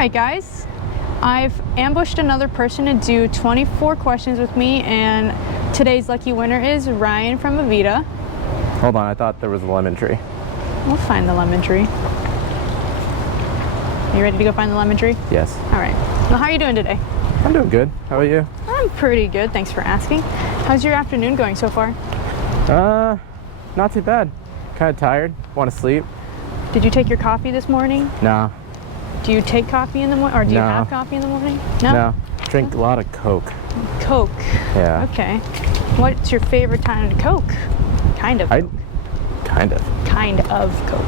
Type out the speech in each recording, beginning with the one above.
Alright guys, I've ambushed another person to do 24 questions with me, and today's lucky winner is Ryan from AVITA. Hold on, I thought there was a lemon tree. We'll find the lemon tree. Are you ready to go find the lemon tree? Yes. Alright. Well, how are you doing today? I'm doing good. How about you? I'm pretty good, thanks for asking. How's your afternoon going so far? Not too bad. Kind of tired. Want to sleep. Did you take your coffee this morning? No. Do you take coffee in the morning, or do you No. have coffee in the morning? No? No. Drink a lot of Coke. Coke. Yeah. Okay. What's your favorite kind of Coke? Kind of Coke. Kind of. Kind of Coke.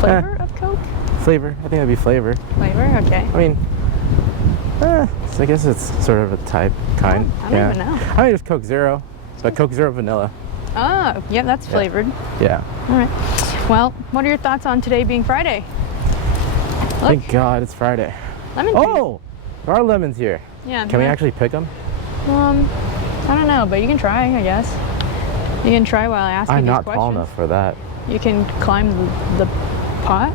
Flavor of Coke? Flavor. I think it'd be flavor. Flavor? Okay. I mean, so I guess it's sort of a type, kind. I don't even know. I mean, there's Coke Zero. So Coke Zero Vanilla. Oh, yeah, that's flavored. Yeah. All right. Well, what are your thoughts on today being Friday? Look. Thank God it's Friday. Lemon tree. Oh! There are lemons here. Yeah. Can we actually pick them? I don't know, but you can try, I guess. You can try while I ask you I'm these not questions. tall enough for that. You can climb the pot.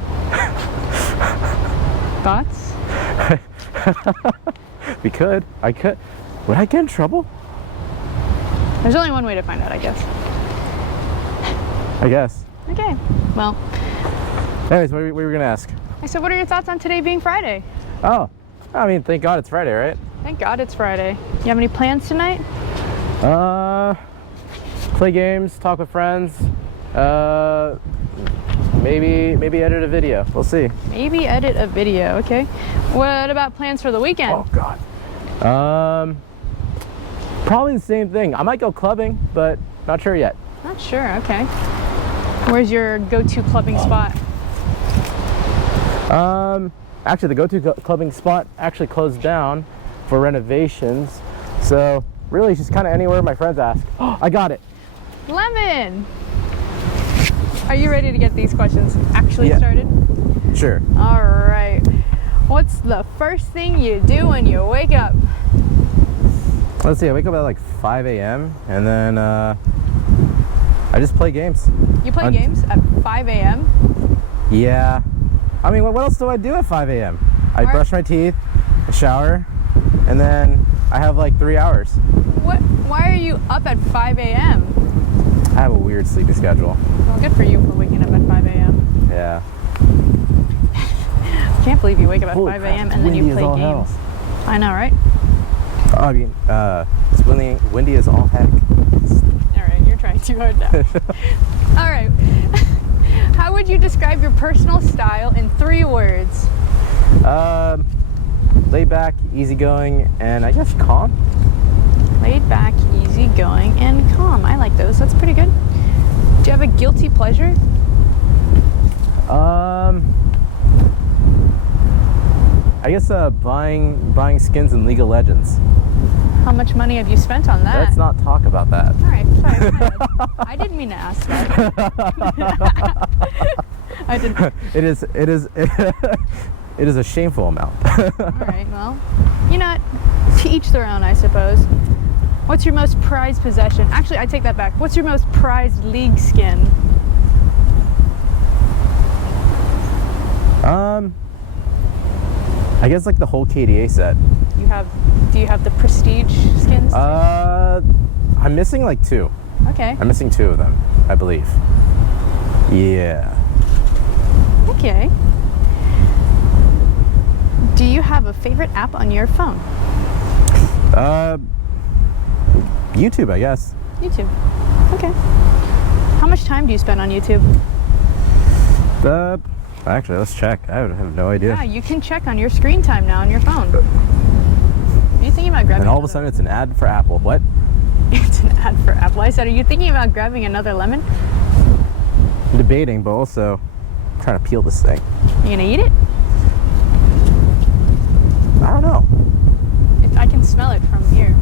Thoughts? We could. I could. Would I get in trouble? There's only one way to find out, I guess. I guess. Okay. Well, Anyways, what were we going to ask? I said, what are your thoughts on today being Friday? Oh, I mean, thank God it's Friday, right? Thank God it's Friday. You have any plans tonight? Play games, talk with friends, maybe edit a video. We'll see. Maybe edit a video, okay. What about plans for the weekend? Oh God. Probably the same thing. I might go clubbing, but not sure yet. Not sure, okay. Where's your go-to clubbing spot? Actually, the go-to clubbing spot actually closed down for renovations. So really, it's just kind of anywhere my friends ask. Oh, I got it. Lemon! Are you ready to get these questions actually started? Sure. All right. What's the first thing you do when you wake up? Let's see, I wake up at like 5 a.m. and then I just play games. You play games at 5 a.m.? Yeah. I mean, what else do I do at 5 a.m.? I brush my teeth, I shower, and then I have like 3 hours. What? Why are you up at 5 a.m.? I have a weird sleeping schedule. Well, good for you for waking up at 5 a.m. Yeah. Can't believe you wake up at Holy 5 crap, a.m. it's and then you windy as play all games. hell. I know, right? I mean, it's windy as all heck. All right, you're trying too hard now. All right. How would you describe your personal style in 3 words? Laid back, easygoing, and I guess calm. Laid back, easygoing, and calm. I like those. That's pretty good. Do you have a guilty pleasure? I guess buying skins in League of Legends. How much money have you spent on that? Let's not talk about that. All right, sorry. Go ahead. I didn't mean to ask that. I didn't. It is a shameful amount. All right, well, you know, to each their own, I suppose. What's your most prized possession? Actually, I take that back. What's your most prized league skin? I guess like the whole KDA set. Do you have the prestige skins? I'm missing like 2. Okay. I'm missing 2 of them, I believe. Yeah. Okay. Do you have a favorite app on your phone? YouTube, I guess. YouTube. Okay. How much time do you spend on YouTube? Actually, let's check. I have no idea. Yeah, you can check on your screen time now on your phone. Are you thinking about grabbing And all of a sudden it's an ad for Apple. What? It's an ad for Apple. I said, are you thinking about grabbing another lemon? I'm debating, but also trying to peel this thing. You gonna eat it? I don't know. I can smell it from here.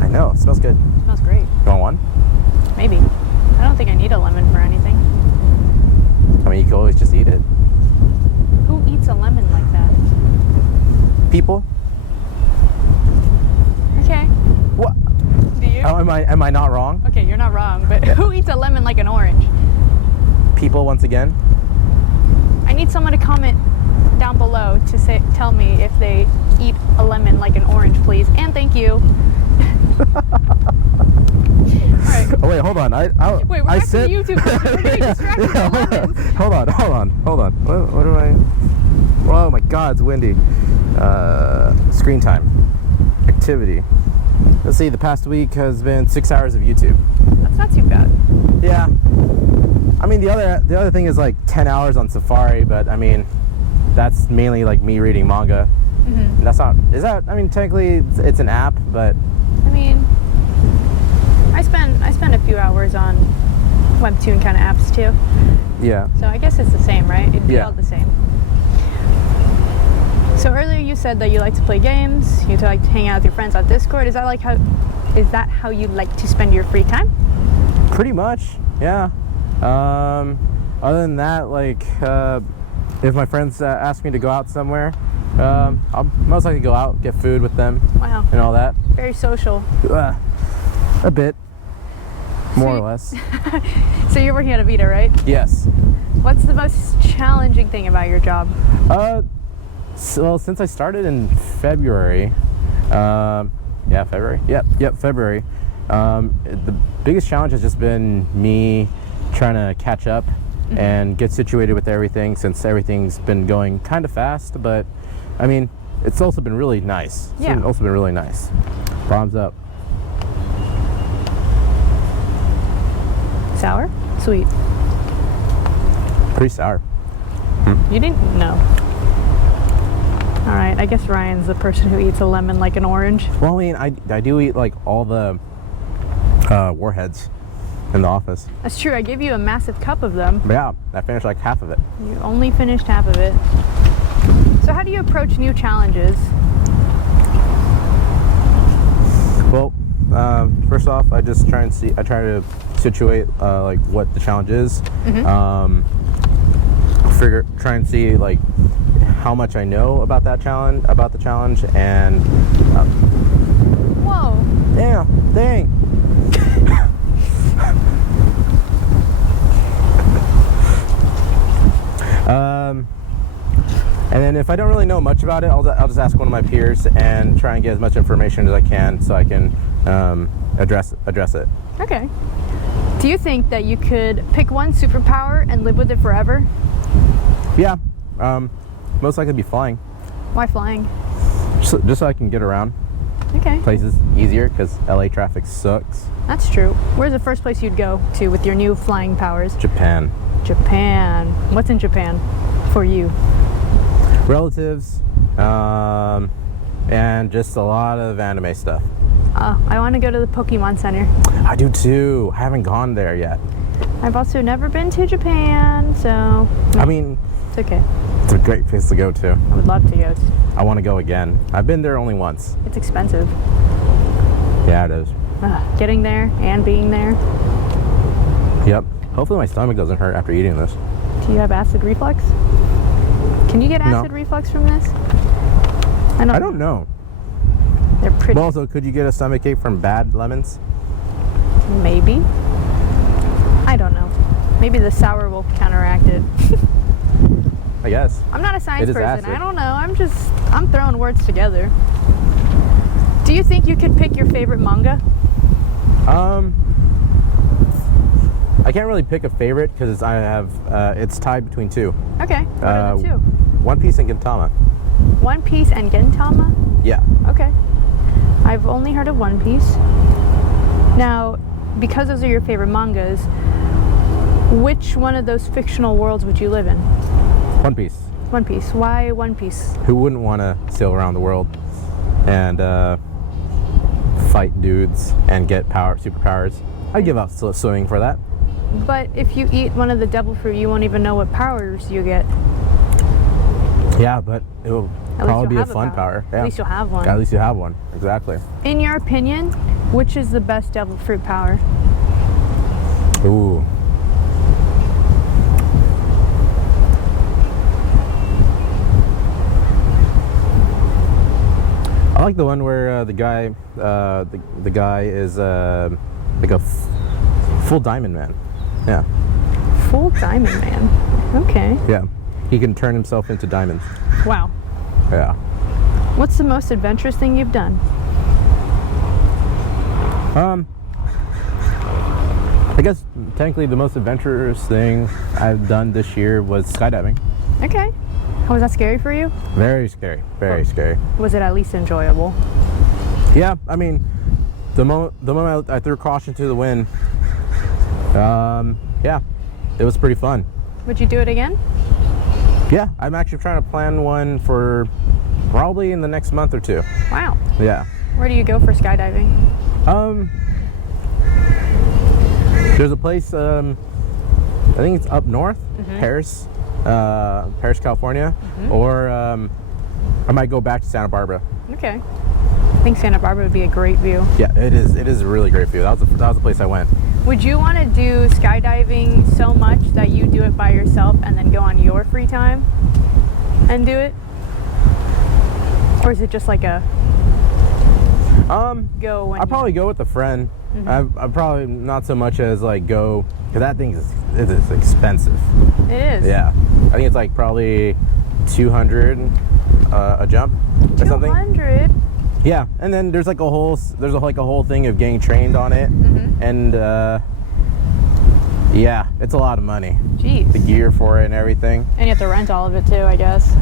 I know. It smells good. It smells great. You want one? Maybe. I don't think I need a lemon for anything. I mean, you can always just eat it. Who eats a lemon like that? People? Okay. What? Do you? Oh, am I not wrong? Okay, you're not wrong, but who eats a lemon like an orange? People, once again. I need someone to comment down below to tell me if they eat a lemon like an orange, please. And thank you. Alright. Oh wait, hold on. Wait, we're back to the YouTube question. We're getting distracted by lemons. Hold on. What do I? Oh my God, it's windy. Screen time, activity. Let's see. The past week has been 6 hours of YouTube. That's not too bad. Yeah. I mean, the other thing is like 10 hours on Safari, but I mean, that's mainly like me reading manga. Mm-hmm. That's not. Is that? I mean, technically, it's an app, but. I mean, I spend a few hours on webtoon kind of apps too. Yeah. So I guess it's the same, right? It'd be Yeah. all the same. So earlier you said that you like to play games, you like to hang out with your friends on Discord. Is that how you like to spend your free time? Pretty much, yeah. Other than that, like, if my friends ask me to go out somewhere, I'll most likely go out, get food with them. Wow. And all that. Very social. A bit, more or Sweet. less. So you're working at AVITA, right? Yes. What's the most challenging thing about your job? Well, since I started in February, February. Yep, February. The biggest challenge has just been me trying to catch up and get situated with everything, since everything's been going kind of fast. But I mean, it's also been really nice. Yeah. It's also been really nice. Bombs up. Sour? Sweet. Pretty sour. You didn't know. All right, I guess Ryan's the person who eats a lemon like an orange. Well, I mean, I do eat like all the warheads in the office. That's true, I gave you a massive cup of them. But yeah, I finished like half of it. You only finished half of it. So how do you approach new challenges? Well, first off, I try to situate like what the challenge is. Try and see like how much I know about the challenge, and Whoa. yeah, dang. And then if I don't really know much about it, I'll just ask one of my peers and try and get as much information as I can, so I can address it. Okay. Do you think that you could pick one superpower and live with it forever? Yeah, most likely be flying. Why flying? Just so I can get around Okay. places easier, because LA traffic sucks. That's true. Where's the first place you'd go to with your new flying powers? Japan. Japan. What's in Japan for you? Relatives, and just a lot of anime stuff. I want to go to the Pokemon Center. I do too. I haven't gone there yet. I've also never been to Japan, so I mean, it's okay. it's a great place to go to. I would love to go. I want to go again. I've been there only once. It's expensive. Yeah, it is. Getting there and being there. Yep. Hopefully my stomach doesn't hurt after eating this. Do you have acid reflux? Can you get acid reflux from this? I don't know. They're pretty. But also, could you get a stomach ache from bad lemons? Maybe. I don't know. Maybe the sour will counteract it. I guess. I'm not a science It is person. acid. I don't know. I'm throwing words together. Do you think you could pick your favorite manga? I can't really pick a favorite because it's tied between two. Okay. What are the two? One Piece and Gintama. One Piece and Gintama? Yeah. Okay. I've only heard of One Piece. Now, because those are your favorite mangas, which one of those fictional worlds would you live in? One Piece. One Piece. Why One Piece? Who wouldn't want to sail around the world and fight dudes and get superpowers? I'd give up swimming for that. But if you eat one of the devil fruit, you won't even know what powers you get. Yeah, but it will probably be a fun power. Yeah. At least you'll have one. At least you have one. Exactly. In your opinion, which is the best devil fruit power? Ooh. I like the one where the guy is like a full diamond man. Yeah. Full diamond man. Okay. Yeah. he can turn himself into diamonds. Wow. Yeah. What's the most adventurous thing you've done? I guess technically the most adventurous thing I've done this year was skydiving. Okay. Was that scary for you? Very scary. Very scary. Was it at least enjoyable? Yeah, I mean, the moment I threw caution to the wind, yeah, it was pretty fun. Would you do it again? Yeah, I'm actually trying to plan one for probably in the next month or two. Wow. Yeah. Where do you go for skydiving? There's a place, I think it's up north, Paris, California, or I might go back to Santa Barbara. Okay. I think Santa Barbara would be a great view. Yeah, it is. It is a really great view. That was the place I went. Would you want to do skydiving so much that you do it by yourself and then go on your free time and do it? Or is it just like a go when I'll probably go with a friend. I'm probably not so much as like go, because that thing is expensive. It is. Yeah, I think it's like probably 200 a jump or something. 200. Yeah, and then there's like a whole thing of getting trained on it, and yeah, it's a lot of money. Jeez. The gear for it and everything. And you have to rent all of it too, I guess.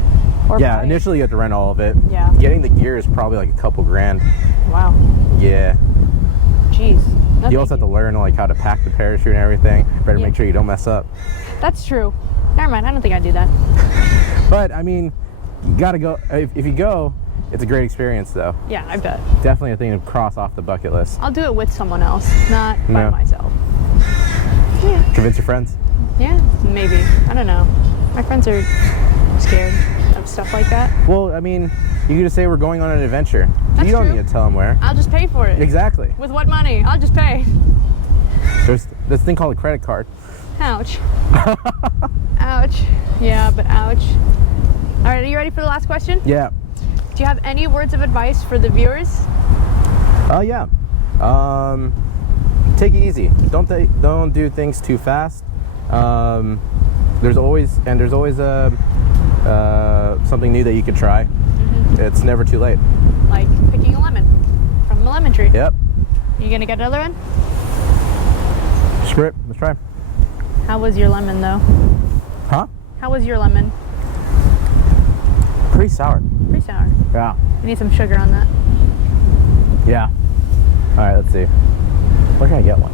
Or Yeah, buy it. initially you have to rent all of it. Yeah. Getting the gear is probably like a couple grand. Wow. Yeah. Jeez. No, You also have to learn like how to pack the parachute and everything. Better Yeah. make sure you don't mess up. That's true. Never mind. I don't think I'd do that. But I mean, you gotta go. If you go, it's a great experience though. Yeah, I bet. Definitely a thing to cross off the bucket list. I'll do it with someone else, not by No. myself. Yeah. Convince your friends. Yeah, maybe. I don't know. My friends are scared of stuff like that. Well, I mean, you can just say we're going on an adventure. That's you don't true. need to tell them where. I'll just pay for it. Exactly. With what money? I'll just pay. There's this thing called a credit card. Ouch. Ouch. Yeah, but ouch. All right, are you ready for the last question? Yeah. Do you have any words of advice for the viewers? Yeah. Take it easy. Don't do things too fast. There's always something new that you can try. It's never too late. Like picking a lemon from a lemon tree. Yep. You gonna get another one? Screw it. Let's try. How was your lemon though? Huh? How was your lemon? Pretty sour. Pretty sour. Yeah. You need some sugar on that. Yeah. All right. Let's see. Where can I get one?